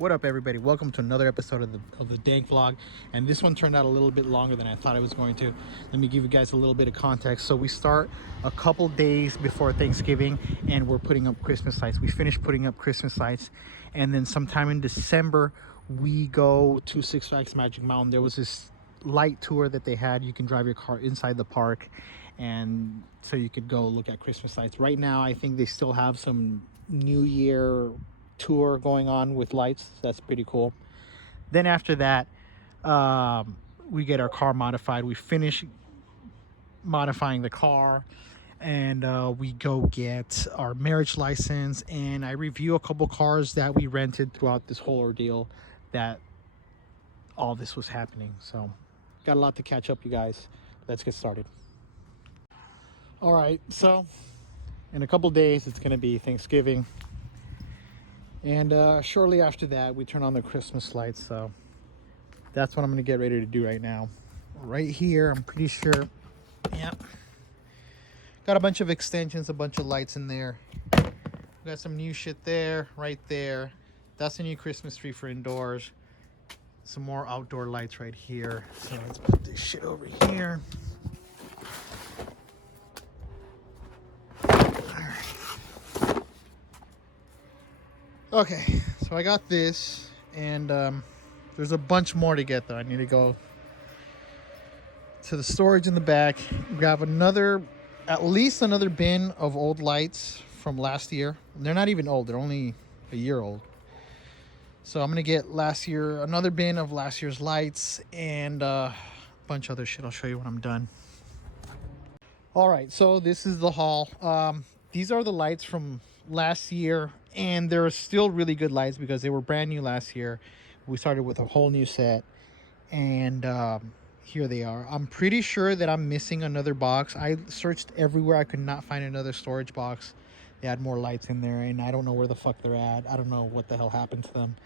What up, everybody? Welcome to another episode of the Dank vlog, and this one turned out a little bit longer than I thought it was going to. Let me give you guys a little bit of context. So we start a couple days before Thanksgiving, and we're putting up Christmas lights. We finish putting up Christmas lights, and then sometime in December we go to Six Flags Magic Mountain. There was this light tour that they had. You can drive your car inside the park, and so you could go look at Christmas lights. Right now I think they still have some New Year tour going on with lights. That's pretty cool. Then after that, we get our car modified. We finish modifying the car, and we go get our marriage license, and I review a couple cars that we rented throughout this whole ordeal that all this was happening. So got a lot to catch up, you guys. Let's get started. All right, so in a couple days it's gonna be Thanksgiving, and shortly after that we turn on the Christmas lights. So that's what I'm gonna get ready to do right now. Right here, I'm pretty sure, yep, got a bunch of extensions, a bunch of lights in there. Got some new shit there, right there. That's a new Christmas tree for indoors. Some more outdoor lights right here. So let's put this shit over here. Okay, so I got this, and there's a bunch more to get though. I need to go to the storage in the back, grab at least another bin of old lights from last year. They're not even old, they're only a year old. So I'm gonna get another bin of last year's lights, and a bunch of other shit. I'll show you when I'm done. All right, so this is the haul. These are the lights from last year, and they're still really good lights because they were brand new last year. We started with a whole new set, and here they are. I'm pretty sure that I'm missing another box. I searched everywhere. I could not find another storage box. They had more lights in there, and I don't know where the fuck they're at. I don't know what the hell happened to them,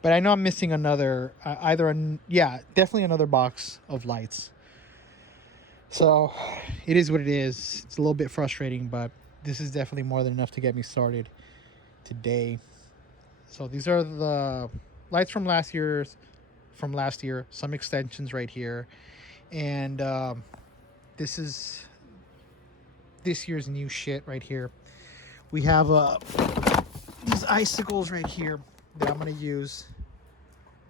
but I know I'm missing another definitely another box of lights. So it is what it is. It's a little bit frustrating, but this is definitely more than enough to get me started today. So these are the lights from last year. Some extensions right here, and this is this year's new shit right here. We have these icicles right here that I'm going to use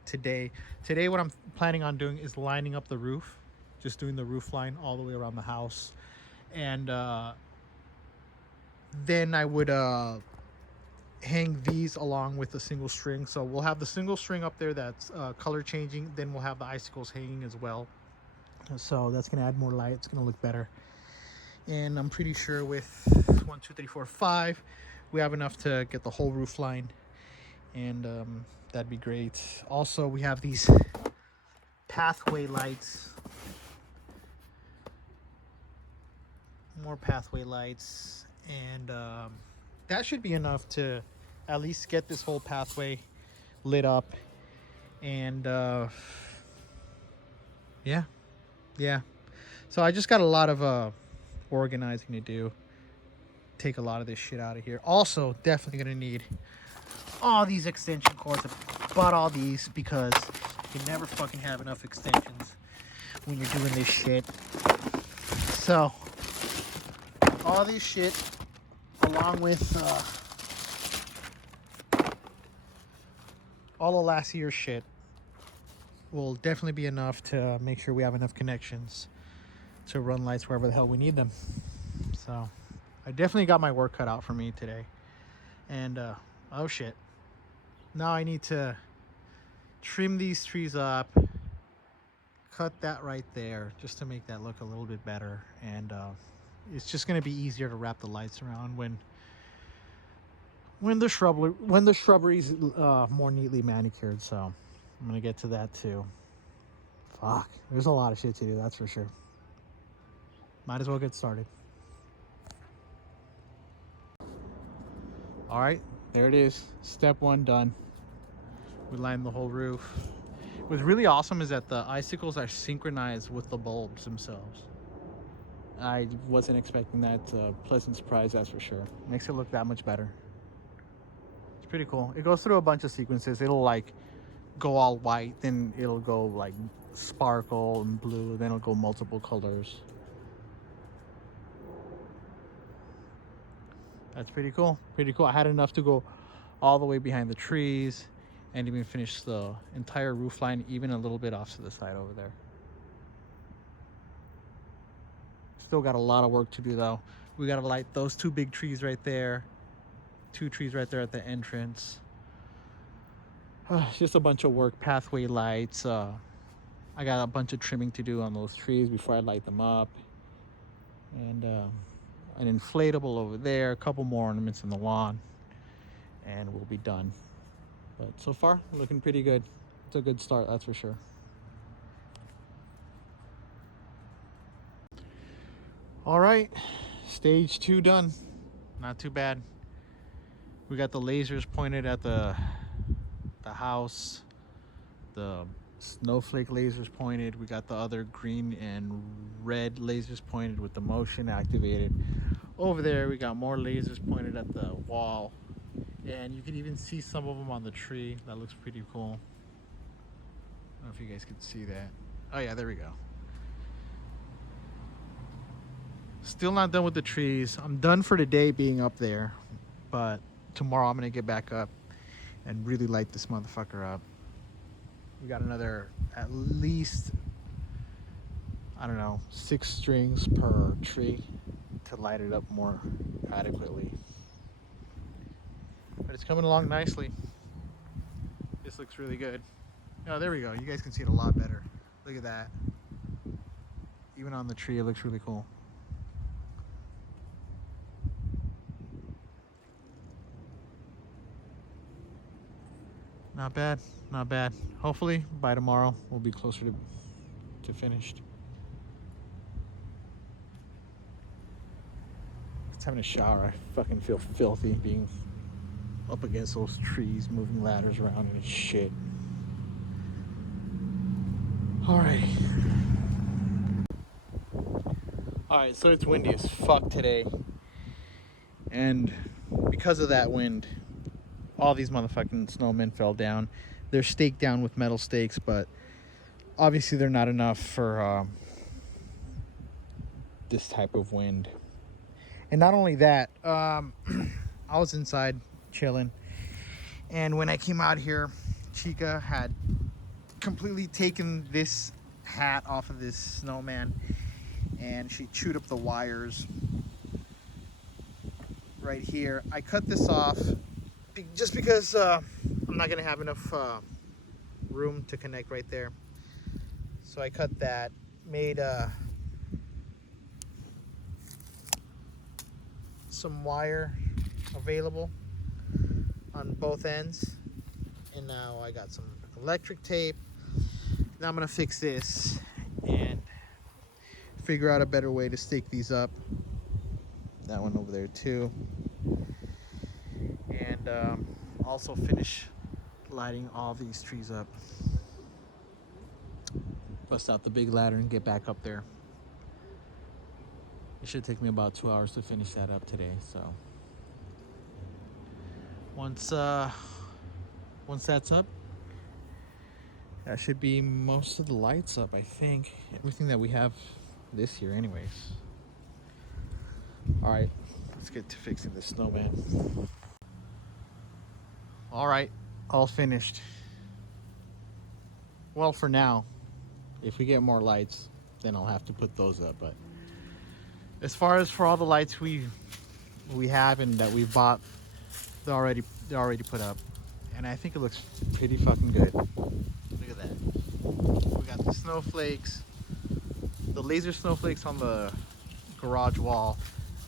today. Today what I'm planning on doing is lining up the roof, just doing the roof line all the way around the house, and then I would hang these along with a single string. So we'll have the single string up there that's color changing, then we'll have the icicles hanging as well. So that's going to add more light. It's going to look better, and I'm pretty sure with 1 2 3 4 5 we have enough to get the whole roof line, and that'd be great. Also, we have these pathway lights, more pathway lights, and that should be enough to at least get this whole pathway lit up. And yeah, so I just got a lot of organizing to do. Take a lot of this shit out of here. Also, definitely gonna need all these extension cords. I bought all these because you can never fucking have enough extensions when you're doing this shit. So all these shit, along with all of last year's shit, will definitely be enough to make sure we have enough connections to run lights wherever the hell we need them. So I definitely got my work cut out for me today. And oh shit, now I need to trim these trees up, cut that right there just to make that look a little bit better. And it's just going to be easier to wrap the lights around when the shrubbery's more neatly manicured. So I'm going to get to that too. Fuck, there's a lot of shit to do, that's for sure. Might as well get started. All right, there it is. Step 1 done. We lined the whole roof. What's really awesome is that the icicles are synchronized with the bulbs themselves. I wasn't expecting that. Pleasant surprise, that's for sure. Makes it look that much better. It's pretty cool. It goes through a bunch of sequences. It'll like go all white, then it'll go like sparkle and blue, then it'll go multiple colors. That's pretty cool. Pretty cool. I had enough to go all the way behind the trees and even finish the entire roof line, even a little bit off to the side over there. Still got a lot of work to do though. We got to light those two big trees right there, two trees right there at the entrance. It's just a bunch of work. Pathway lights. I got a bunch of trimming to do on those trees before I light them up. And an inflatable over there, a couple more ornaments in the lawn, and we'll be done. But so far, looking pretty good. It's a good start, that's for sure. All right, stage 2 done. Not too bad. We got the lasers pointed at the house, the snowflake lasers pointed. We got the other green and red lasers pointed with the motion activated. Over there, we got more lasers pointed at the wall, and you can even see some of them on the tree. That looks pretty cool. I don't know if you guys can see that. Oh yeah, there we go. Still not done with the trees. I'm done for today being up there, but tomorrow I'm gonna get back up and really light this motherfucker up. We got another at least, I don't know, 6 strings per tree to light it up more adequately. But it's coming along nicely. This looks really good. Oh, there we go. You guys can see it a lot better. Look at that. Even on the tree, it looks really cool. Not bad, not bad. Hopefully by tomorrow we'll be closer to finished. Just having a shower. I fucking feel filthy being up against those trees, moving ladders around and shit. Alright, so it's windy as fuck today. And because of that wind, all these motherfucking snowmen fell down. They're staked down with metal stakes, but obviously they're not enough for this type of wind. And not only that, I was inside chilling, and when I came out here, Chica had completely taken this hat off of this snowman, and she chewed up the wires right here. I cut this off just because I'm not gonna have enough room to connect right there, so I cut that, made some wire available on both ends, and now I got some electric tape. Now I'm gonna fix this and figure out a better way to stake these up. That one over there too, and also finish lighting all these trees up. Bust out the big ladder and get back up there. It should take me about 2 hours to finish that up today. So once that's up, that should be most of the lights up, I think. Everything that we have this year anyways. All right, let's get to fixing this snowman. All right, all finished. Well, for now. If we get more lights, then I'll have to put those up. But as far as for all the lights we have and that we bought, they're already put up, and I think it looks pretty fucking good. Look at that. We got the snowflakes, the laser snowflakes on the garage wall,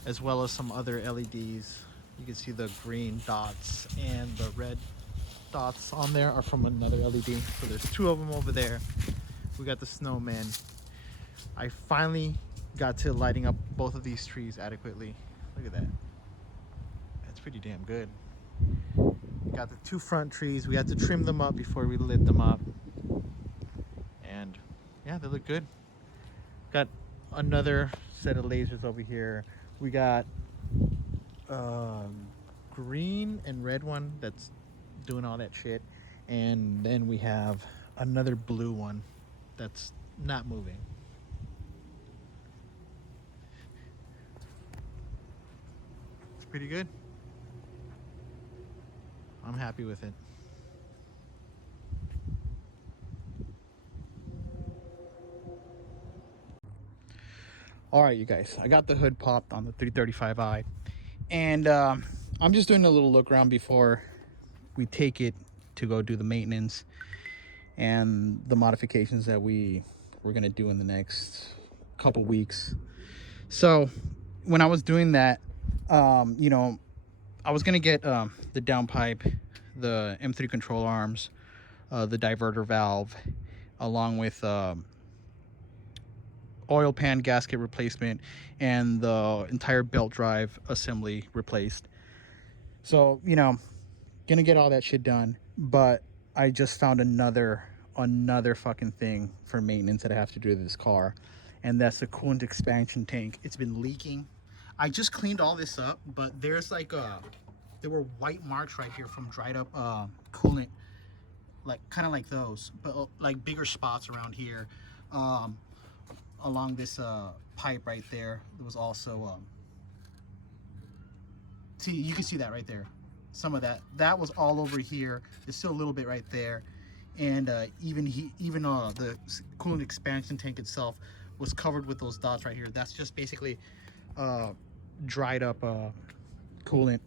as well as some other LEDs. You can see the green dots and the red dots on there are from another LED. So there's 2 of them over there. We got the snowman. I finally got to lighting up both of these trees adequately. Look at that. That's pretty damn good. We got the 2 front trees. We had to trim them up before we lit them up. And yeah, they look good. Got another set of lasers over here. We got green and red one that's doing all that shit, and then we have another blue one that's not moving. It's pretty good. I'm happy with it. All right, you guys, I got the hood popped on the 335i, and I'm just doing a little look around before we take it to go do the maintenance and the modifications that we're gonna do in the next couple weeks. So when I was doing that, you know, I was gonna get the downpipe, the M3 control arms, the diverter valve, along with oil pan gasket replacement and the entire belt drive assembly replaced. So, you know, gonna get all that shit done, but I just found another fucking thing for maintenance that I have to do to this car, and that's the coolant expansion tank. It's been leaking. I just cleaned all this up, but there's like there were white marks right here from dried up coolant, like kind of like those, but like bigger spots around here, along this pipe right there. There was also see, you can see that right there. Some of that was all over here. There's still a little bit right there, and even the coolant expansion tank itself was covered with those dots right here. That's just basically dried up coolant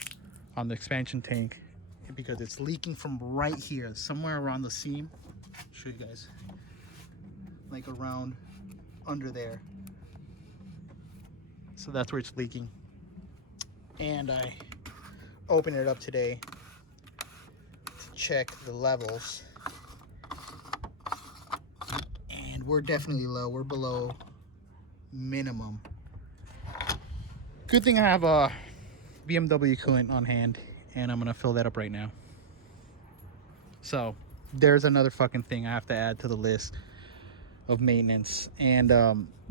on the expansion tank, because it's leaking from right here, somewhere around the seam. I'll show you guys, like around under there. So that's where it's leaking, and I opened it up today to check the levels, and we're definitely low. We're below minimum. Good thing I have a BMW coolant on hand, and I'm gonna fill that up right now. So there's another fucking thing I have to add to the list of maintenance. And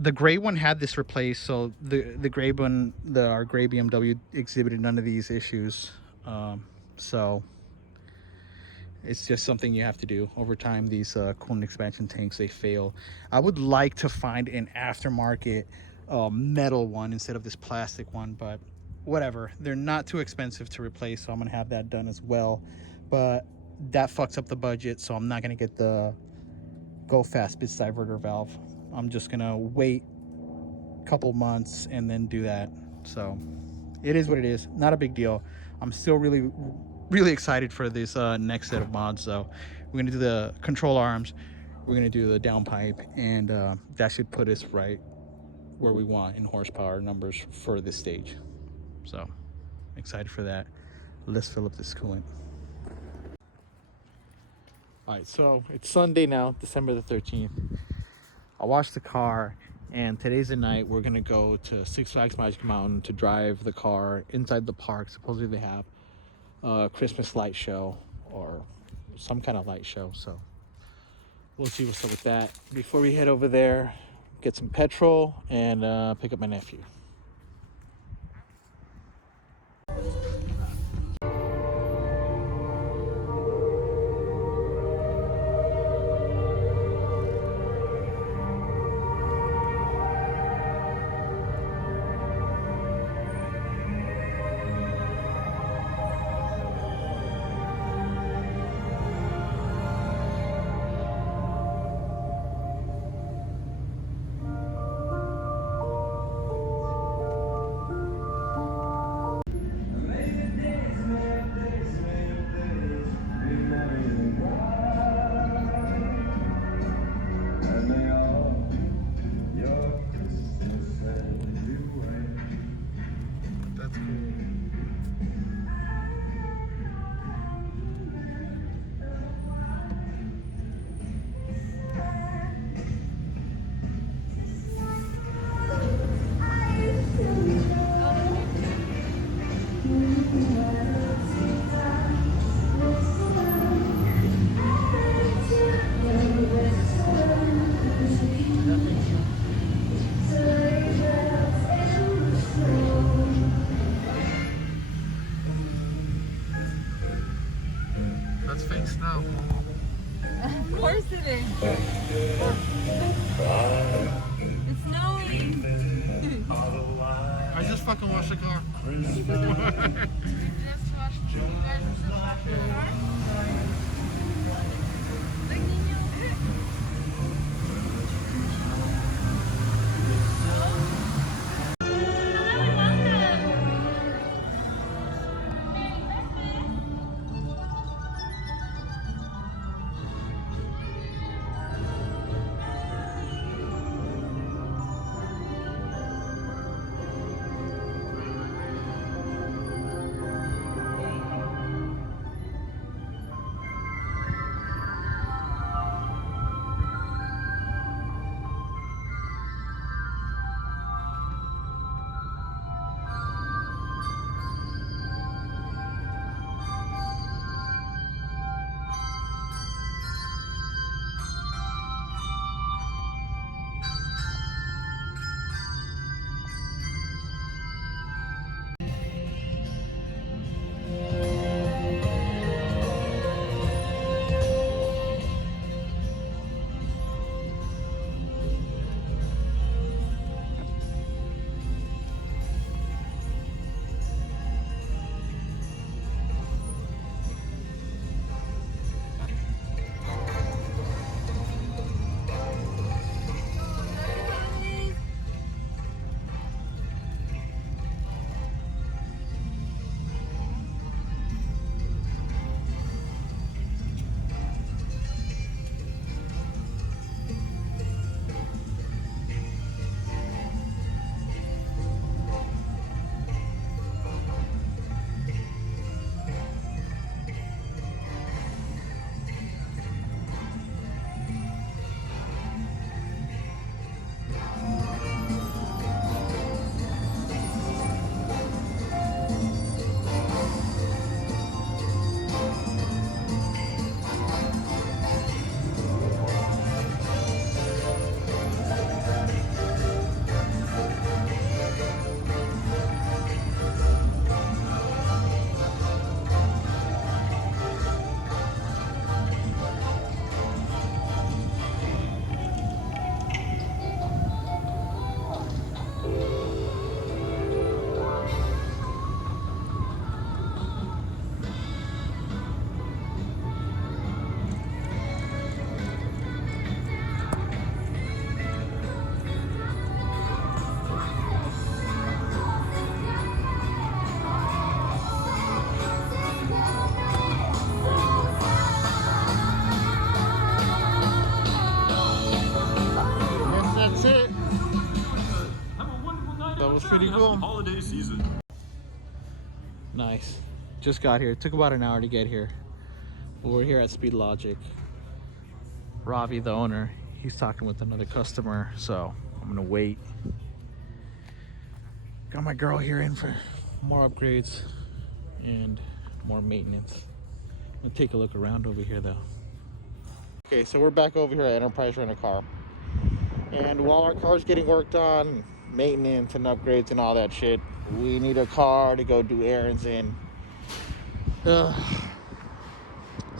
the gray one had this replaced, so the gray one, our gray BMW exhibited none of these issues. So it's just something you have to do over time. These coolant expansion tanks, they fail. I would like to find an aftermarket metal one instead of this plastic one, but whatever. They're not too expensive to replace, so I'm gonna have that done as well. But that fucks up the budget, so I'm not gonna get the Go Fast Bits diverter valve. I'm just gonna wait a couple months and then do that. So it is what it is. Not a big deal. I'm still really excited for this next set of mods. So we're gonna do the control arms, we're gonna do the downpipe, and that should put us right where we want in horsepower numbers for this stage. So excited for that. Let's fill up this coolant. All right, so it's Sunday now, December the 13th. I washed the car, and today's the night we're gonna go to Six Flags Magic Mountain to drive the car inside the park. Supposedly they have a Christmas light show or some kind of light show, so we'll see what's up with that. Before we head over there, get some petrol and pick up my nephew. cars today. It's snowing. I just fucking washed the car. You just washed. You guys just washed your car. Like niño. That's it. That was pretty cool. Holiday season. Nice. Just got here. It took about an hour to get here. But we're here at Speed Logic. Ravi, the owner, he's talking with another customer, so I'm gonna wait. Got my girl here in for more upgrades and more maintenance. I'm gonna take a look around over here though. Okay, so we're back over here at Enterprise Rent a Car. And while our car's getting worked on, maintenance and upgrades and all that shit, we need a car to go do errands in. So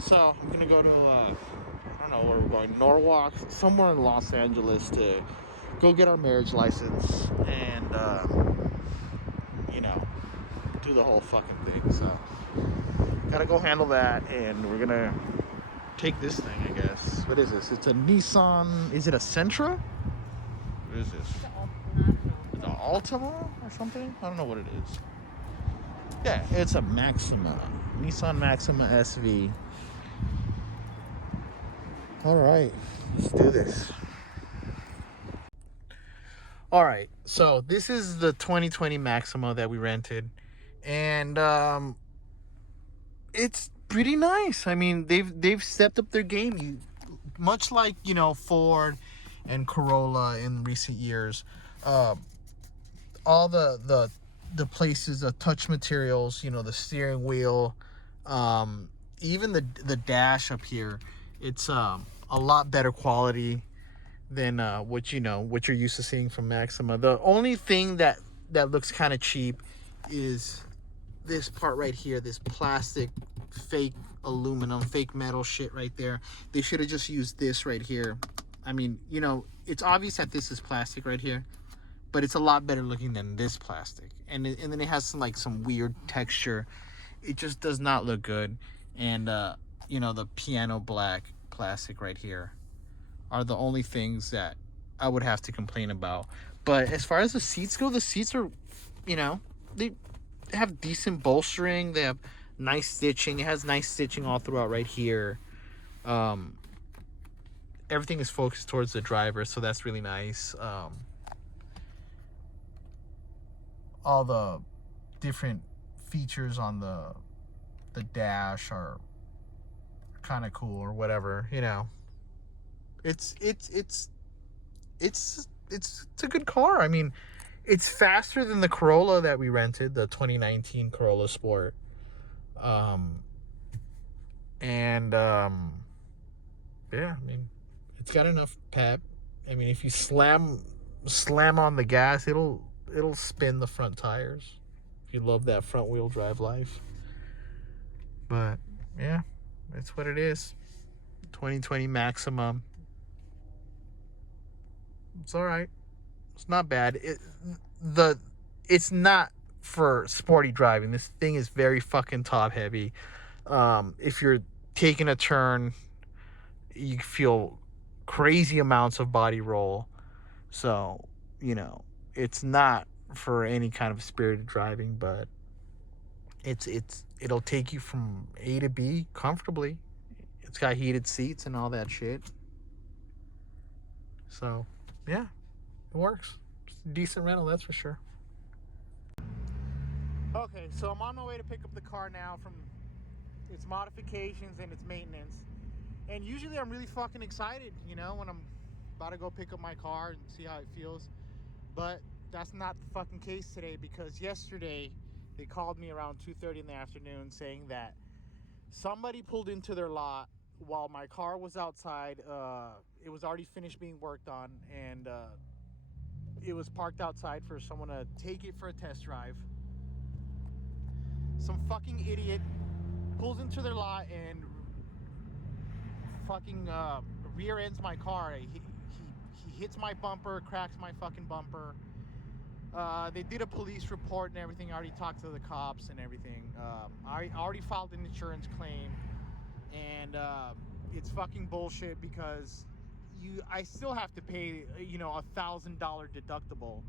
I'm gonna go to I don't know where we're going, Norwalk, somewhere in Los Angeles, to go get our marriage license and you know, do the whole fucking thing. So gotta go handle that, and we're gonna take this thing, I guess. What is this? It's a Nissan. Is it a Sentra? What is this? The Altima or something? I don't know what it is. Yeah, it's a Maxima. Nissan Maxima SV. All right, let's do this. All right, so this is the 2020 Maxima that we rented, and it's pretty nice. I mean, they've stepped up their game, much like, you know, Ford and Corolla in recent years. All the places, the touch materials, you know, the steering wheel, even the dash up here, it's a lot better quality than what you're used to seeing from Maxima. The only thing that looks kind of cheap is this part right here, this plastic fake aluminum, fake metal shit right there. They should have just used this right here. I mean, you know, it's obvious that this is plastic right here, but it's a lot better looking than this plastic. And then it has some weird texture. It just does not look good. And you know, the piano black plastic right here are the only things that I would have to complain about. But as far as the seats go, the seats are, you know, they have decent bolstering. They have nice stitching. It has nice stitching all throughout right here. Everything is focused towards the driver, so that's really nice. All the different features on the dash are kind of cool or whatever, you know. It's a good car. I mean, it's faster than the Corolla that we rented, the 2019 Corolla Sport. Yeah, I mean, it's got enough pep. I mean, if you slam on the gas, it'll spin the front tires. If you love that front wheel drive life. But yeah, that's what it is. 2020 Maximum. It's all right. It's not bad. It's not for sporty driving. This thing is very fucking top heavy. If you're taking a turn, you feel crazy amounts of body roll. So, you know, it's not for any kind of spirited driving, but it'll take you from A to B comfortably. It's got heated seats and all that shit. So, yeah, it works. It's a decent rental, that's for sure. Okay, so I'm on my way to pick up the car now from its modifications and its maintenance. And usually I'm really fucking excited, you know, when I'm about to go pick up my car and see how it feels. But that's not the fucking case today, because yesterday they called me around 2:30 in the afternoon saying that somebody pulled into their lot while my car was outside. It was already finished being worked on, and it was parked outside for someone to take it for a test drive. Some fucking idiot pulls into their lot and fucking rear ends my car. He hits my bumper, cracks my fucking bumper. They did a police report and everything. I already talked to the cops and everything. I already filed an insurance claim, and it's fucking bullshit because I still have to pay, you know, $1,000 deductible,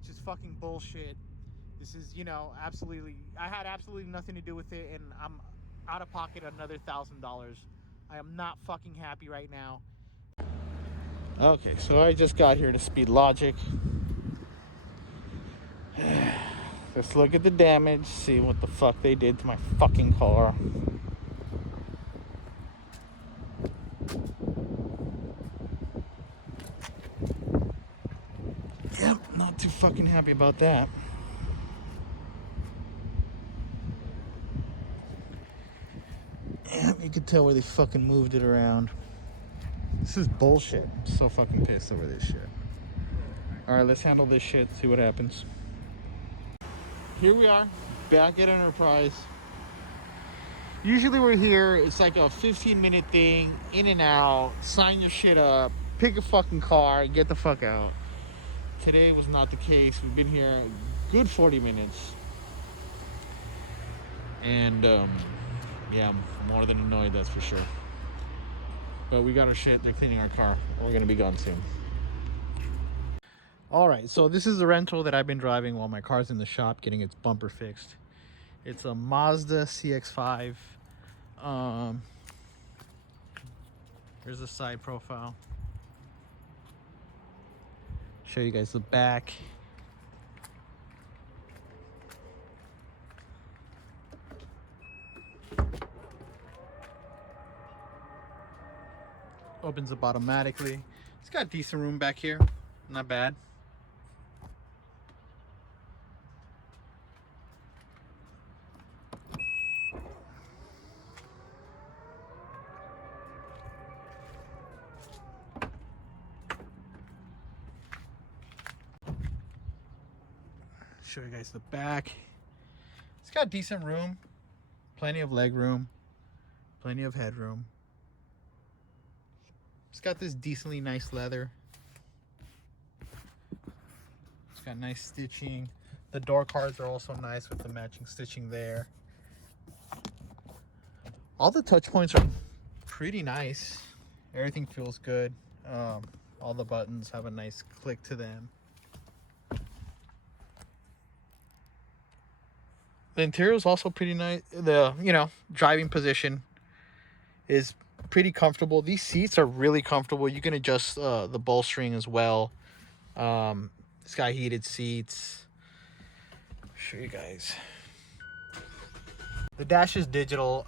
which is fucking bullshit. This is, you know, I had absolutely nothing to do with it, and I'm out of pocket another $1,000. I am not fucking happy right now. Okay, so I just got here to Speed Logic. Let's look at the damage, see what the fuck they did to my fucking car. Yep, not too fucking happy about that. Yep, you can tell where they fucking moved it around. This is bullshit. I'm so fucking pissed over this shit. Alright, let's handle this shit, see what happens. Here we are, back at Enterprise. Usually we're here, it's like a 15-minute thing, in and out, sign your shit up, pick a fucking car, and get the fuck out. Today was not the case. We've been here a good 40 minutes. And, yeah, I'm more than annoyed, that's for sure. But we got our shit, they're cleaning our car. We're gonna be gone soon. Alright, so this is the rental that I've been driving while my car's in the shop getting its bumper fixed. It's a Mazda CX-5. Here's the side profile. Show you guys the back. Opens up automatically. It's got decent room back here. Not bad. Show you guys the back. It's got decent room. Plenty of leg room. Plenty of headroom. It's got this decently nice leather. It's got nice stitching. The door cards are also nice with the matching stitching there. All the touch points are pretty nice. Everything feels good. All the buttons have a nice click to them. The interior is also pretty nice. The driving position is pretty comfortable. These seats are really comfortable. You can adjust the bolstering as well. It's got heated seats. I'll show you guys. The dash is digital,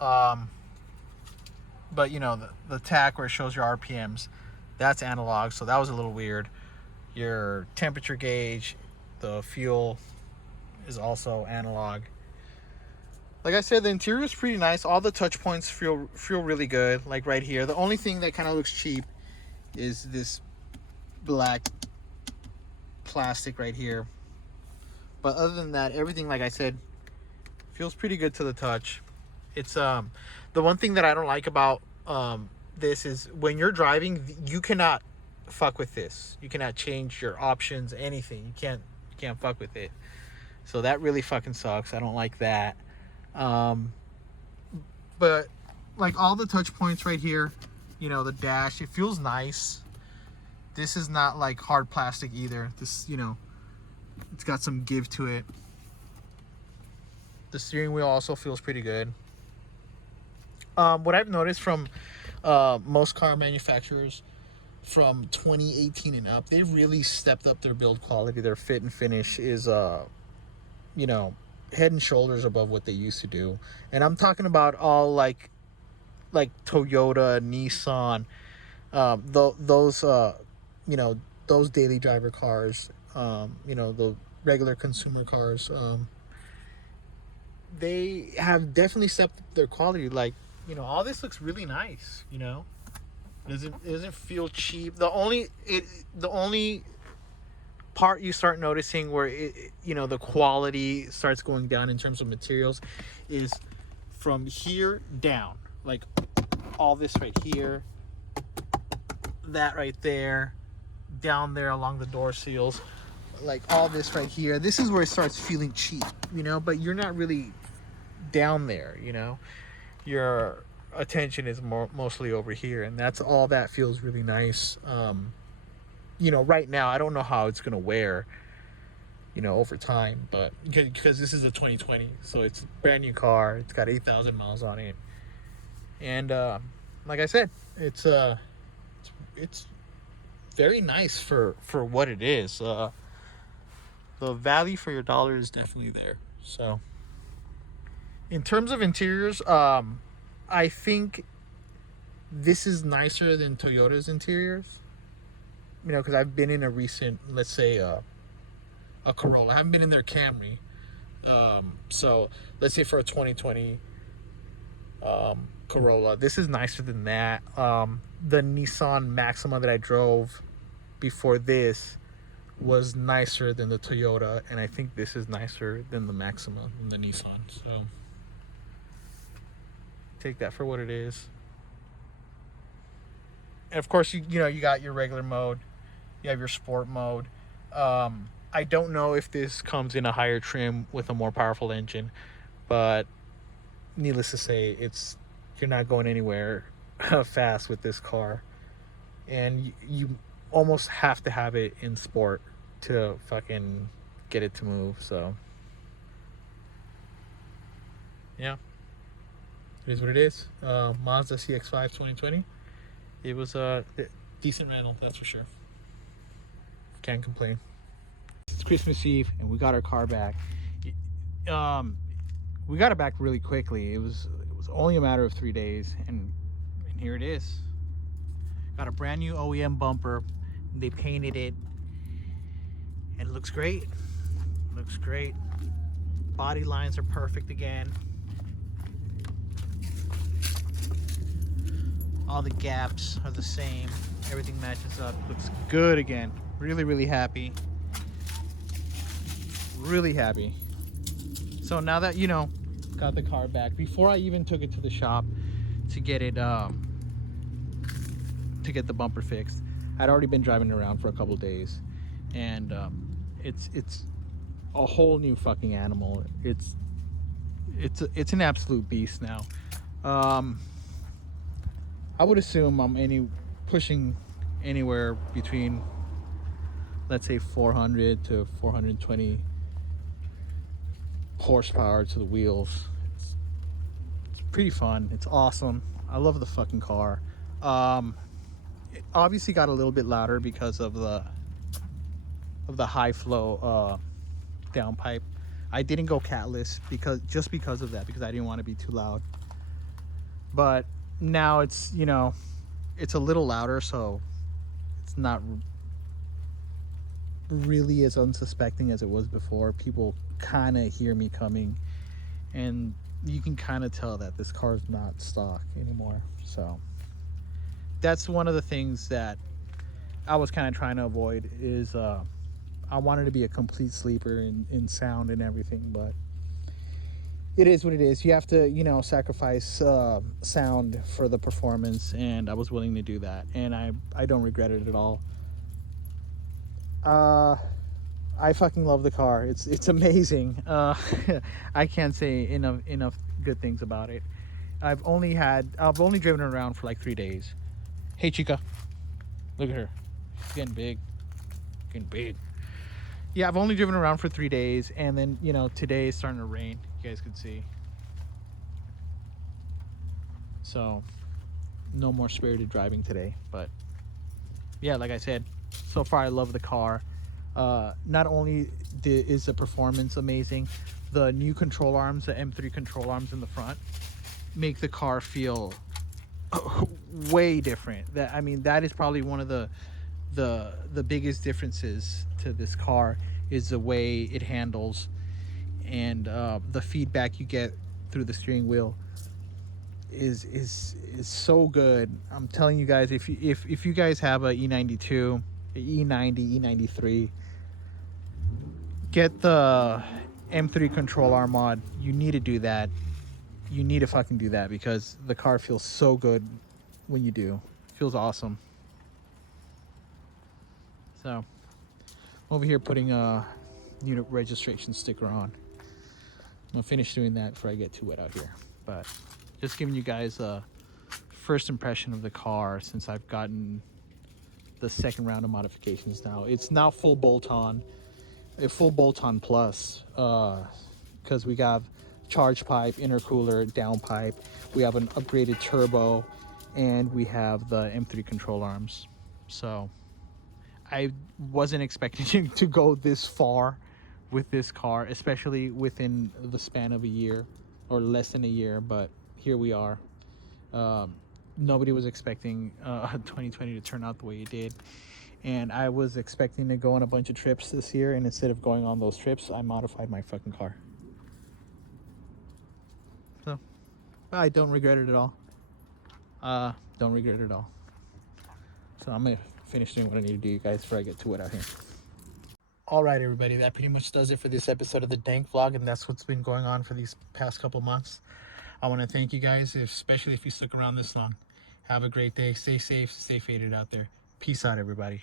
but the tack where it shows your RPMs, that's analog. So that was a little weird. Your temperature gauge, the fuel is also analog. Like I said, the interior is pretty nice. All the touch points feel really good. Like right here, the only thing that kind of looks cheap is this black plastic right here. But other than that, everything, like I said, feels pretty good to the touch. It's the one thing that I don't like about this is when you're driving, you cannot fuck with this. You cannot change your options, anything. You can't fuck with it. So that really fucking sucks. I don't like that. But like all the touch points right here, the dash, it feels nice. This is not like hard plastic either. This, it's got some give to it. The steering wheel also feels pretty good. What I've noticed from most car manufacturers from 2018 and up, they've really stepped up their build quality. Their fit and finish is head and shoulders above what they used to do. And I'm talking about all like Toyota, Nissan, those daily driver cars, the regular consumer cars. They have definitely stepped up their quality. Like, all this looks really nice. It doesn't feel cheap. The only part you start noticing where the quality starts going down in terms of materials is from here down. Like all this right here, that right there, down there along the door seals, like all this right here. This is where it starts feeling cheap, but you're not really down there. Your attention is mostly over here, and that's all that feels really nice. Right now I don't know how it's gonna wear over time, but because this is a 2020, so it's a brand new car. It's got 8,000 miles on it, and like I said, it's very nice for what it is. The value for your dollar is definitely there. So in terms of interiors, I think this is nicer than Toyota's interiors. Because I've been in a recent, let's say, a Corolla. I haven't been in their Camry. So let's say for a 2020 Corolla, this is nicer than that. The Nissan Maxima that I drove before this was nicer than the Toyota, and I think this is nicer than the Maxima, than the Nissan. So take that for what it is. And of course, you got your regular mode. You have your sport mode. I don't know if this comes in a higher trim with a more powerful engine, but needless to say, you're not going anywhere fast with this car, and you almost have to have it in sport to fucking get it to move. So yeah, it is what it is. Mazda CX-5 2020. It was a decent rental, that's for sure. Can't complain. It's Christmas Eve and we got our car back. We got it back really quickly. It was only a matter of 3 days, and here it is. Got a brand new OEM bumper. They painted it and it looks great. Looks great. Body lines are perfect again. All the gaps are the same. Everything matches up. Looks good again. Really happy. Really happy. So now that got the car back, before I even took it to the shop to get it to get the bumper fixed. I'd already been driving it around for a couple days, and it's a whole new fucking animal. It's an absolute beast now. um I would assume I'm pushing anywhere between, let's say, 400 to 420 horsepower to the wheels. It's pretty fun. It's awesome. I love the fucking car. It obviously got a little bit louder because of the high flow downpipe. I didn't go catless because of that, because I didn't want to be too loud. But now it's, it's a little louder, so it's not really as unsuspecting as it was before. People kind of hear me coming, and you can kind of tell that this car is not stock anymore. So that's one of the things that I was kind of trying to avoid, is I wanted to be a complete sleeper in sound and everything, but it is what it is. You have to, sacrifice sound for the performance, and I was willing to do that, and I don't regret it at all. I fucking love the car. It's amazing. I can't say enough good things about it. I've only driven it around for like 3 days. Hey, Chica, look at her. She's getting big. Getting big. Yeah, I've only driven around for 3 days, and then, today is starting to rain. You guys can see. So, no more spirited driving today. But yeah, like I said, so far I love the car. Not only is the performance amazing, the new control arms, the M3 control arms in the front, make the car feel way different. That is probably one of the biggest differences to this car, is the way it handles, and the feedback you get through the steering wheel is so good. I'm telling you guys, if you guys have a E92, E90, E93, get the M3 control arm mod. You need to do that. You need to fucking do that, because the car feels so good when you do. It feels awesome. So, I'm over here putting a unit registration sticker on. I'm gonna finish doing that before I get too wet out here. But just giving you guys a first impression of the car since I've gotten the second round of modifications now. It's now full bolt-on, a full bolt-on plus, because we have charge pipe, intercooler, downpipe. We have an upgraded turbo, and we have the M3 control arms. So I wasn't expecting to go this far with this car, especially within the span of a year or less than a year, but here we are. Nobody was expecting 2020 to turn out the way it did, and I was expecting to go on a bunch of trips this year, and instead of going on those trips, I modified my fucking car. So I don't regret it at all. Don't regret it at all. So I'm gonna finish doing what I need to do, you guys, before I get too wet out here. All right, everybody, that pretty much does it for this episode of the Dank vlog, and that's what's been going on for these past couple months. I want to thank you guys, especially if you stuck around this long. Have a great day. Stay safe. Stay faded out there. Peace out, everybody.